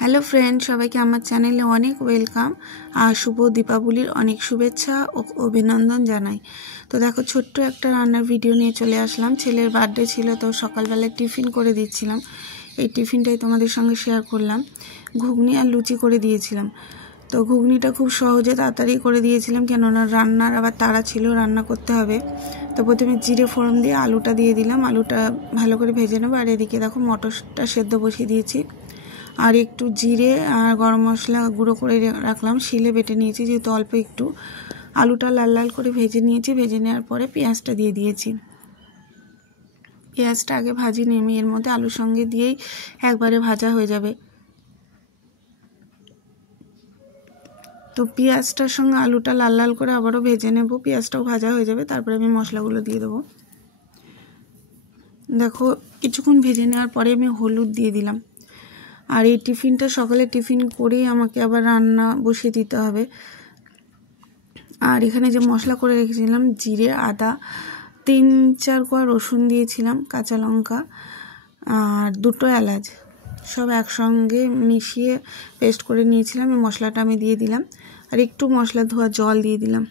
Hello friend, সবাইকে আমার চ্যানেলে অনেক ওয়েলকাম আর শুভ দীপাবলির অনেক শুভেচ্ছা ও অভিনন্দন জানাই। তো দেখো, ছোট্ট একটা রান্নার ভিডিও নিয়ে চলে আসলাম। ছেলের বার্থডে ছিল, তো সকালবেলায় টিফিন করে দিচ্ছিলাম। এই টিফিনটাই তোমাদের সঙ্গে শেয়ার করলাম। ঘুগনি আর লুচি করে দিয়েছিলাম। তো ঘুগনিটা খুব সহজে তাড়াতাড়ি করে দিয়েছিলাম, কেননা রান্নার আবার তাড়া ছিল, রান্না করতে হবে। তো প্রথমে জিরে ফোড়ন দিয়ে আলুটা দিয়ে দিলাম, আলুটা ভালো করে ভেজে নেবো। আর এদিকে দেখো মটরটা সেদ্ধ বসিয়ে দিয়েছি। আর একটু জিরে আর গরম মশলা গুঁড়ো করে রাখলাম, শিলে বেটে নিয়েছি, যেহেতু অল্প একটু। আলুটা লাল লাল করে ভেজে নিয়েছি। ভেজে নেওয়ার পরে পেঁয়াজটা দিয়ে দিয়েছি। পেঁয়াজটা আগে ভাজি নেমে এর মধ্যে আলুর সঙ্গে দিয়েই একবারে ভাজা হয়ে যাবে। তো পেঁয়াজটার সঙ্গে আলুটা লাল লাল করে আবারও ভেজে নেব, পেঁয়াজটাও ভাজা হয়ে যাবে। তারপরে আমি মশলাগুলো দিয়ে দেবো। দেখো, কিছুক্ষণ ভেজে নেওয়ার পরে আমি হলুদ দিয়ে দিলাম। আর এই টিফিনটা সকালে টিফিন করেই আমাকে আবার রান্না বসিয়ে দিতে হবে। আর এখানে যে মশলা করে রেখেছিলাম, জিরে, আদা, 3-4 কোয়া রসুন দিয়েছিলাম, কাঁচা লঙ্কা আর 2টো এলাচ, সব একসঙ্গে মিশিয়ে পেস্ট করে নিয়েছিলাম। এই মশলাটা আমি দিয়ে দিলাম। আর একটু মশলা ধোয়া জল দিয়ে দিলাম।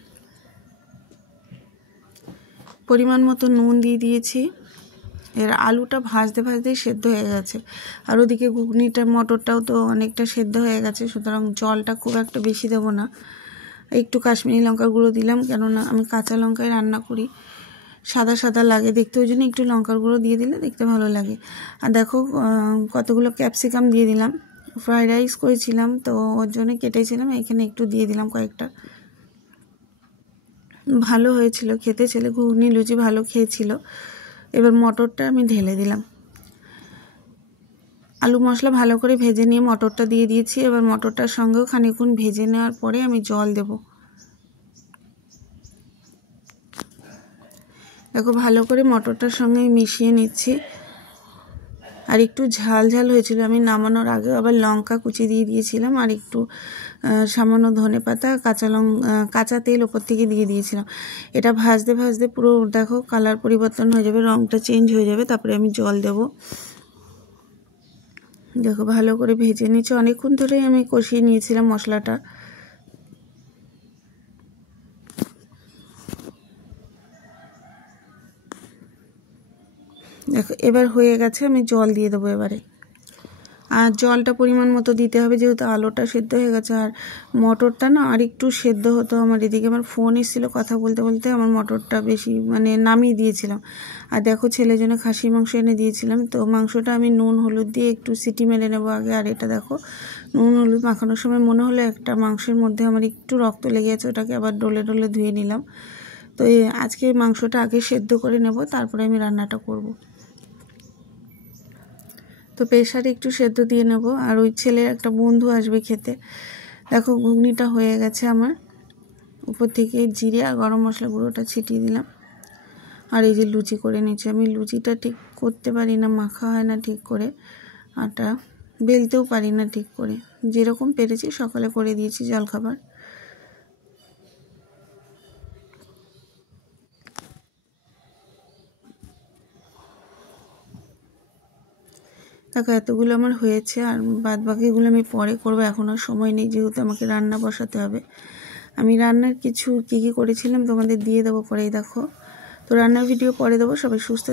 পরিমাণ মতো নুন দিয়ে দিয়েছি। এর আলুটা ভাজতে ভাজতেই সেদ্ধ হয়ে গেছে। আর ওদিকে ঘুগনিটা মটরটাও তো অনেকটা সেদ্ধ হয়ে গেছে, সুতরাং জলটা খুব একটা বেশি দেবো না। একটু কাশ্মীরি লঙ্কার গুঁড়ো দিলাম, কেননা আমি কাঁচা লঙ্কায় রান্না করি, সাদা সাদা লাগে দেখতে, ওই জন্য একটু লঙ্কার গুঁড়ো দিয়ে দিলে দেখতে ভালো লাগে। আর দেখো, কতগুলো ক্যাপসিকাম দিয়ে দিলাম। ফ্রাইড রাইস করেছিলাম, তো ওর জন্য কেটেছিলাম, এখানে একটু দিয়ে দিলাম কয়েকটা। ভালো হয়েছিল খেতে, ছেলে ঘুগনি লুচি ভালো খেয়েছিল। এবার মটরটা আমি ঢেলে দিলাম। আলু মশলা ভালো করে ভেজে নিয়ে মটরটা দিয়ে দিয়েছি। এবার মটরটার সঙ্গেও খানিকক্ষণ ভেজে নেওয়ার পরে আমি জল দেব। দেখো, ভালো করে মটরটার সঙ্গে মিশিয়ে নিচ্ছি। আর একটু ঝাল ঝাল হয়েছিল, আমি নামানোর আগে আবার লঙ্কা কুচি দিয়ে দিয়েছিলাম। আর একটু সামান্য ধনেপাতা, কাঁচা তেল ওপর থেকে দিয়ে দিয়েছিলাম। এটা ভাজতে ভাজতে পুরো দেখো কালার পরিবর্তন হয়ে যাবে, রঙটা চেঞ্জ হয়ে যাবে। তারপরে আমি জল দেব। দেখো, ভালো করে ভেজে নিচ্ছি। অনেকক্ষণ ধরেই আমি কষিয়ে নিয়েছিলাম মশলাটা। দেখো, এবার হয়ে গেছে, আমি জল দিয়ে দেবো এবারে। আর জলটা পরিমাণ মতো দিতে হবে, যেহেতু আলুটা সেদ্ধ হয়ে গেছে। আর মটরটা না আর একটু সেদ্ধ হতো। আমার এদিকে আমার ফোন এসেছিল, কথা বলতে বলতে আমার মটরটা বেশি নামিয়ে দিয়েছিলাম। আর দেখো, ছেলের জন্য খাসির মাংস এনে দিয়েছিলাম, তো মাংসটা আমি নুন হলুদ দিয়ে একটু সিটি মেরে নেবো আগে। আর এটা দেখো, নুন হলুদ মাখানোর সময় মনে হলো একটা মাংসের মধ্যে আমার একটু রক্ত লেগে আছে, ওটাকে আবার ডলে ডলে ধুয়ে নিলাম। তো আজকে মাংসটা আগে সেদ্ধ করে নেব, তারপরে আমি রান্নাটা করব। তো প্রেশারে একটু সেদ্ধ দিয়ে নেব। আর ওই ছেলের একটা বন্ধু আসবে খেতে। দেখো, ঘুগনিটা হয়ে গেছে আমার। উপর থেকে জিরে আর গরম মশলা গুঁড়োটা ছিটিয়ে দিলাম। আর এই যে লুচি করে নিচ্ছি। আমি লুচিটা ঠিক করতে পারি না, মাখা হয় না ঠিক করে, আটা বেলতেও পারি না ঠিক করে। যেরকম পেরেছি সকালে করে দিয়েছি জলখাবার। দেখো, এতগুলো আমার হয়েছে। আর বাদ বাকিগুলো আমি পরে করবো, এখন আর সময় নেই, যেহেতু আমাকে রান্না বসাতে হবে। আমি রান্নার কিছু কী কী করেছিলাম তোমাদের দিয়ে দেবো পরেই। দেখো, তো রান্নার ভিডিও পরে দেবো। সবাই সুস্থ